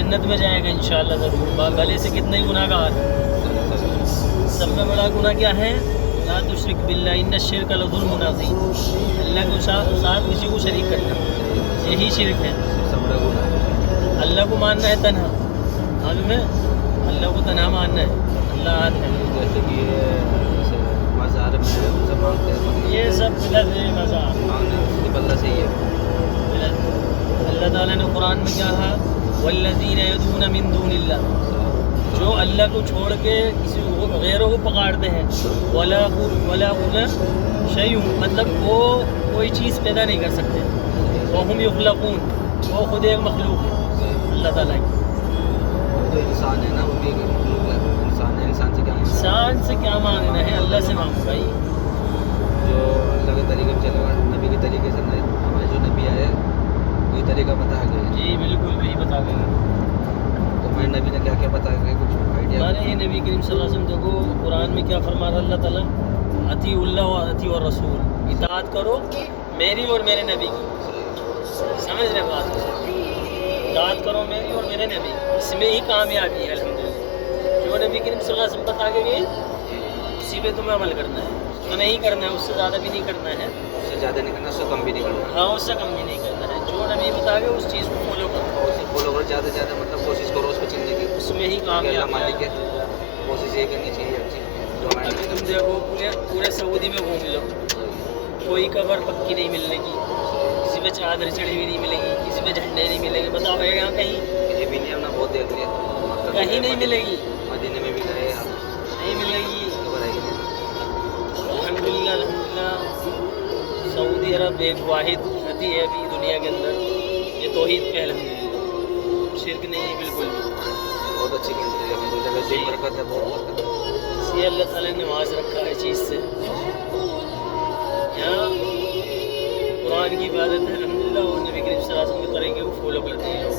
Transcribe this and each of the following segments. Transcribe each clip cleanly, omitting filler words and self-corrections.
جنت میں جائے گا انشاءاللہ ضرور، بھلے سے کتنے ہی گناہ گار ہیں۔ سب میں بڑا گناہ کیا ہے؟ لا تشرک باللہ ان الشرک لظلم عظیم، اللہ کے ساتھ کسی کو شریک کرنا، یہی شرک ہے۔ اللہ کو ماننا ہے تنہا، معلوم ہے؟ اللہ کو تنہا ماننا ہے، اللہ احد ہے۔ جیسے کہ مزار میں سب مانگتے ہیں، یہ سب غلط ہے، مزار صرف اللہ سے ہی ہے۔ اللہ تعالیٰ نے قرآن میں کیا کہا؟ والذین یدعون من دون اللہ، جو اللہ کو چھوڑ کے کسی غیروں کو پکارتے ہیں، ولا شیء، مطلب وہ کوئی چیز پیدا نہیں کر سکتے، وہم یخلقون، وہ خود ایک مخلوق ہے اللہ تعالیٰ کی۔ جو انسان ہے نا وہ بھی ایک مخلوق ہے، انسان ہے، انسان سے کیا مانگنا؟ انسان سے کیا مانگنا ہے؟ اللہ سے مانگو بھائی۔ جو اللہ کے طریقے پہ چلے گا، نبی کے طریقے سے، ہمارے جو نبی آئے وہی طریقہ بتا گیا۔ جی بالکل وہی بتا گئے۔ تو ہمارے نبی نے کیا کیا بتایا گیا، کچھ آئیڈیا؟ ہمارے یہ نبی کریم صلی اللہ علیہ وسلم دیکھو قرآن میں کیا فرما رہا اللہ تعالیٰ؟ اطیعوا اللہ و اطیعوا الرسول، اطاعت کرو میری اور میرے نبی کی، سمجھ رہے بات کو؟ اطاعت کرو میری اور میرے نبی، اس میں ہی کامیابی ہے الحمدللہ۔ جو نبی کریم صلی اللہ علیہ وسلم بتا کے گئے اسی پہ تمہیں عمل کرنا ہے، تو نہیں کرنا ہے، اس سے زیادہ بھی نہیں کرنا ہے، اس سے زیادہ نہیں کرنا، اس سے کم بھی نہیں کرنا۔ ہاں اس سے کم بھی نہیں کرنا ہے، جو نبی بتا گئے اس چیز کو فالو کرو، اسے فالو کرو، زیادہ سے زیادہ مطلب کوشش کرو اس پہ چلنے کی، اس میں ہی اللہ کامیابی مالک ہے، ہے۔ کوشش یہ کرنی چاہیے ہر چیز جو ہمارے ابھی نبی تم دیکھو پورے سعودی میں گھوم لو، کوئی قبر پکی نہیں ملنے کی، کسی پہ چادر چڑھی ہوئی نہیں ملے گی، کسی پہ جھنڈے نہیں ملیں گے، بتاؤ ہے یہاں کہیں؟ کہیں بھی نہیں، ہم نے بہت دیکھ لیا، مکہ کہیں گئے، نہیں ملے گی، مدینے میں بھی گئے، نہیں ملے گی۔ خبر ہے کہ نہیں؟ الحمدللہ الحمدللہ سعودی عرب ایک واحد نتی ہے ابھی دنیا کے اندر، یہ توحید پہ الحمدللہ، شرک نہیں ہے بالکل بھی۔ بہت اچھی کنٹری ہے، الحمدللہ، ویسے ہی برکت ہے، بہت برکت ہے۔ اس لیے اللہ تعالیٰ نے نواز رکھا ہے چیز سے، یہاں قرآن کی عبادت ہے الحمدللہ، اور نبی کریم صلی اللہ علیہ وسلم کے طریقے کو فالو کرتے ہیں لوگ،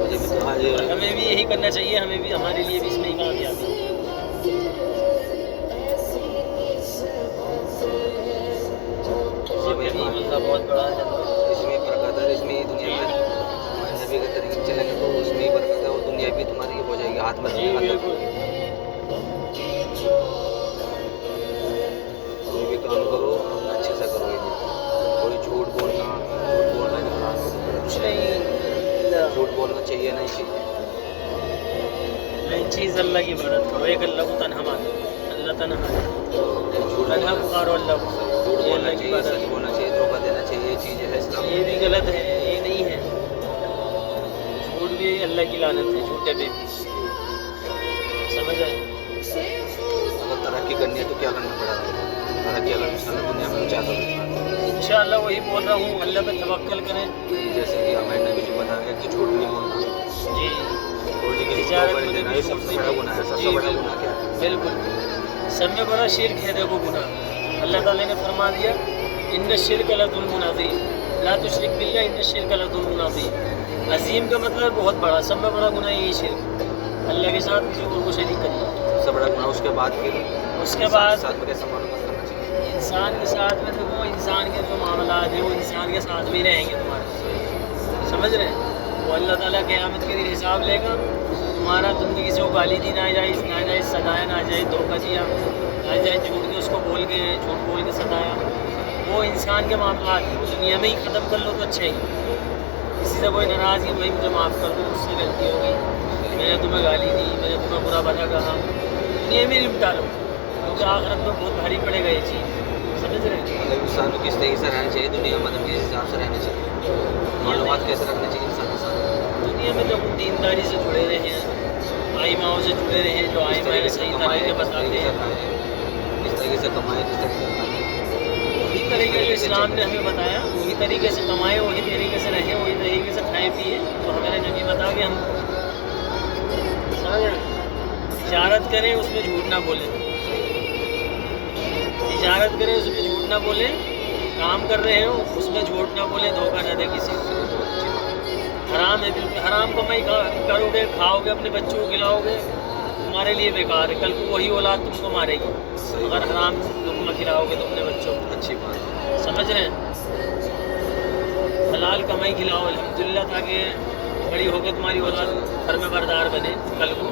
مجھے بھی تو آج اور ہمیں بھی یہی کرنا چاہیے، ہمیں بھی، ہمارے لیے بھی اس میں ہی کامیابی ہے۔ کا بہت بڑا ہے، اس میں برکت ہے، اس میں دنیا میں ہمارے نبی کے طریقے سے چلیں گے تو اس میں ہی برکت ہے، اور دنیا بھی تمہاری ہو جائے گی، ہاتھ میں جی بالکل۔ کوئی بھی کام کرو اچھے سے کرو، کوئی جھوٹ بولنا نہیں حرام ہے، کچھ نہیں، جھوٹ بولنا چاہیے نہیں چاہیے، نئی چیز اللہ کی عبادت کرو، ایک اللہ کو تنہا مانو، اللہ تنہا ہے، جھوٹ تنہا پکارو اللہ کو، جھوٹ یہ بولنا اللہ کی چاہیے، عبادت سچ ہے۔ بولنا چاہیے، دھوکہ دینا چاہیے، یہ چیز ہے اسلام یہ بھی غلط ہے، یہ نہیں ہے، جھوٹ بھی اللہ کی لعنت ہے، جھوٹے پہ بھی، سمجھ آئے؟ اگر ترقی کرنی ہے تو کیا کرنا پڑے گا؟ ترقی اگر انشاءاللہ دنیا میں کیا کرنا؟ انشاءاللہ وہی بول رہا ہوں، اللہ پہ توکل کریں۔ جیسے کہ ہمارے نبی جو بتا گیا کہ جھوٹ نہیں بولنا، جی اور یہ کہ تجارت توبہ میں دینا، بھی یہ جھوٹ سب سے نہیں بڑا گناہ ہے، سب سے بڑا گناہ کیا ہے؟ بالکل سب میں بڑا شرک ہے، دیکھو گناہ، اللہ تعالیٰ نے فرما دیا ان الشرک لظلم عظیم، لا تشرک باللہ ان الشرک لظلم عظیم، عظیم کا مطلب بہت بڑا، سب میں بڑا گناہ یہی شرک، اللہ کے ساتھ کسی اور کو شریک کرنا۔ سب سے بڑا گناہ، اس کے بعد پھر اس کے بعد ساتھ میں کیسا معلومات کرنا چاہیے؟ انسان کے ساتھ میں دیکھو، انسان کے جو معاملات ہیں وہ انسان کے ساتھ بھی رہیں گے تمہارے، سمجھ رہے ہیں؟ وہ اللہ تعالیٰ قیامت کے دن حساب لے گا، تمہارا تم نے کسی کو گالی دی ناجائز ستایا، ناجائز دھوکہ دیا، ناجائز جھوٹ کے اس کو جھوٹ بول کے ستایا، وہ انسان کے معاملات ہیں، دنیا میں ہی ختم کر لو تو اچھا ہی، کسی سے کوئی ناراض کہ بھائی مجھے معاف کر دو، مجھ سے غلطی ہو گئی، میں نے تمہیں گالی دی، میں نے تمہیں برا بھلا کہا، دنیا میں نپٹا لو، کیونکہ آخرت میں بہت بھاری پڑے گا یہ چیز، سمجھ رہے ہیں؟ مطلب انسان کو کس طریقے سے رہنا چاہیے دنیا میں، مطلب کس حساب سے رہنا چاہیے، معلومات کیسے رکھنا چاہیے انسان کے ساتھ؟ دنیا میں تو دینداری سے جڑے رہے ہیں، آئماؤں سے جڑے رہے ہیں، جو آئمہ صحیح طریقے بتاتے ہیں، کس طریقے سے کمائے، کس طریقے سے کھائیں، وہی طریقے جو اسلام نے ہمیں بتایا، وہی طریقے سے کمائیں، وہی طریقے سے رہیں، وہی طریقے سے کھائیں پیئے، تو ہمارے نبی بتا کے ہم تجارت کریں اس میں جھوٹ نہ بولیں، تجارت کریں اس میں جھوٹ نہ بولیں، کام کر رہے ہو اس میں جھوٹ نہ بولیں، دھوکہ نہ دیں کسی کو، حرام ہے بالکل، حرام کمائی کرو گے، کھاؤ گے، اپنے بچوں کو کھلاؤ گے، تمہارے لیے بیکار ہے، کل کو وہی اولاد تم کو مارے گی اگر حرام لقمہ کھلاؤ گے تو اپنے بچوں کو، اچھی بات ہے۔ سمجھ رہے ہیں؟ حلال کمائی کھلاؤ الحمدللہ، تاکہ بڑی ہو کے تمہاری اولاد فرما بردار بنے کل کو.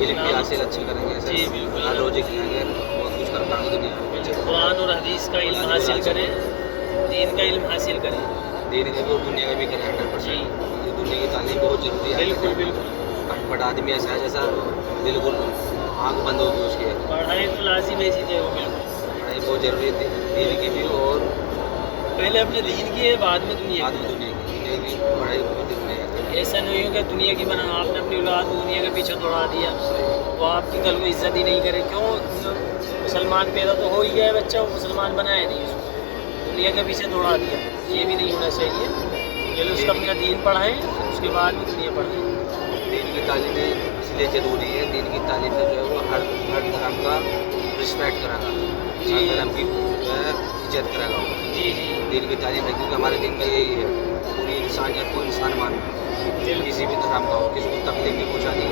علم بھی حاصل اچھا کریں گے. جی بالکل. ہر روزے کھلائیں گے, بہت کچھ کر پائیں گے دنیا میں. قرآن اور حدیث کا علم حاصل کریں, دین کا علم حاصل کریں. دین کے بھی دنیا کا بھی کریں 100%. جی یہ دنیا کی تعلیم بہت ضروری ہے. بالکل بالکل. ان پڑھ آدمی ایسا ہے جیسا بالکل آنکھ بند ہوگی اس کی. پڑھائی تو لازم ہے چیزیں وہ بالکل. پڑھائی بہت ضروری ہے دین کی بھی, اور پہلے اپنے دین کی ہے بعد میں دنیا آدمی کی. دنیا کی پڑھائی بہت ضروری ہے. ایسا نہیں ہو کہ دنیا کی بنا آپ نے اپنی اولاد کو دنیا کے پیچھے دوڑا دیا, وہ آپ کی کل کو عزت ہی نہیں کرے. کیوں؟ مسلمان پیدا تو ہو ہی گیا ہے بچہ, وہ مسلمان بنایا نہیں اس کو, دنیا کے پیچھے دوڑا دیا. یہ بھی نہیں ہونا چاہیے. پہلے اس کا اپنا دین پڑھائیں, اس کے بعد میں دنیا پڑھائیں. دین کی تعلیم اس لیے ضروری ہے. دین کی تعلیم سے جو ہے وہ ہر دھرم کا رسپیکٹ کرے گا, ہر دھرم کی جو ہے عزت کرے گا. جی جی دین کی تعلیم ہے, کیونکہ ہمارے دین میں یہی ہے پوری انسانیت کو انسان ماننا. کسی بھی دھرم کا ہو, کسی کو تکلیف نہیں پہنچانی,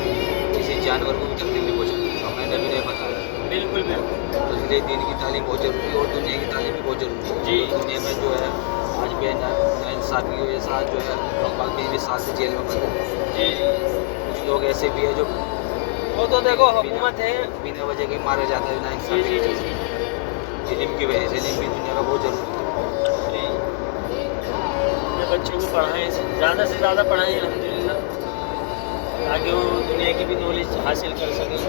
کسی جانور کو بھی تکلیف نہیں پہنچانی. تو میں نے بھی نہیں بتایا. بالکل بالکل. تو اس لیے دین کی تعلیم بہت ضروری ہے, اور دنیا کی تعلیم بھی بہت ضروری ہے. جی. دنیا میں جو ہے آج بے انصافی کی وجہ سے آج جو ہے لوگ باغ 20-20 سال سے جیل میں بند ہیں. جی جی. کچھ لوگ ایسے بھی ہیں جو وہ تو دیکھو حکومت ہے. بنا وجہ کے مارے جاتے ہیں, نا جی انصافی جی کی جی وجہ جی. سے. علم کی وجہ سے. علم بھی دنیا کا بہت ضروری ہے. اپنے بچوں کو پڑھائیں, زیادہ سے زیادہ پڑھائیں الحمدللہ, تاکہ وہ دنیا کی بھی نالج حاصل کر سکیں,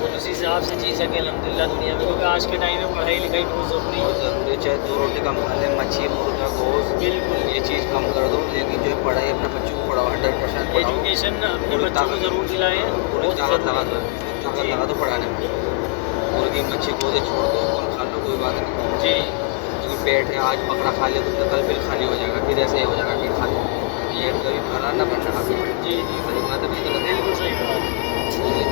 اور اسی حساب سے جی سکیں الحمدللہ دنیا میں. کیونکہ آج کے ٹائم میں پڑھائی لکھائی بہت ضروری بہت ہے. ضروری ہے. چاہے 2 روٹی کم کھا لیں, مچھلی مرغا گوشت بالکل. یہ چیز کم کر دو, لیکن جو ہے پڑھائی اپنے بچوں کو پڑھاؤ, 100% پڑھاؤ. ایجوکیشن اپنے بچوں کو ضرور دلائیں. پوری بہت طاقت لگا ضروری دو, ہے. طاقت لگا دو پڑھانے میں. مرغی مچھلی گوشت چھوڑ دو اور کھا لو, کوئی بات نہیں. جی کیونکہ پیٹ ہے, آج بکرا کھا لیا تو کل پھر خالی ہو جائے گا, پھر ایسے ہی ہو جائے گا, پھر خالی. پیٹ کبھی بھرا نہ بھرنا کبھی. جی جی صحیح بات ہے, بالکل بالکل صحیح بات.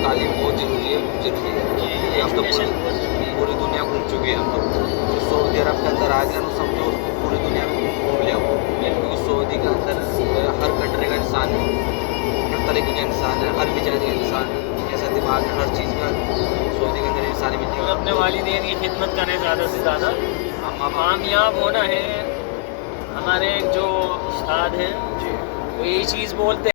تعلیم بہت ضروری ہے. ضروری ہے. جی ہم تو ایجوکیشن بہت ضروری ہے. پوری دنیا گھوم چکے ہیں. ہم تو جو سعودی عرب کے اندر آ گیا نا, سمجھو پوری دنیا میں گھوم لیا وہ. کیونکہ سعودی کے اندر ہر کنٹری کا انسان ہے, ہر طریقے کا انسان ہے, ہر مزاج کا انسان ہے, جیسا دماغ ہے ہر چیز کا سعودی کے اندر انسان ملے اور گا. اپنے والدین کی خدمت کریں زیادہ سے زیادہ. ہم آپ کامیاب ہونا ہے. ہمارے ایک جو استاد ہیں جی وہ یہی چیز بولتے ہیں.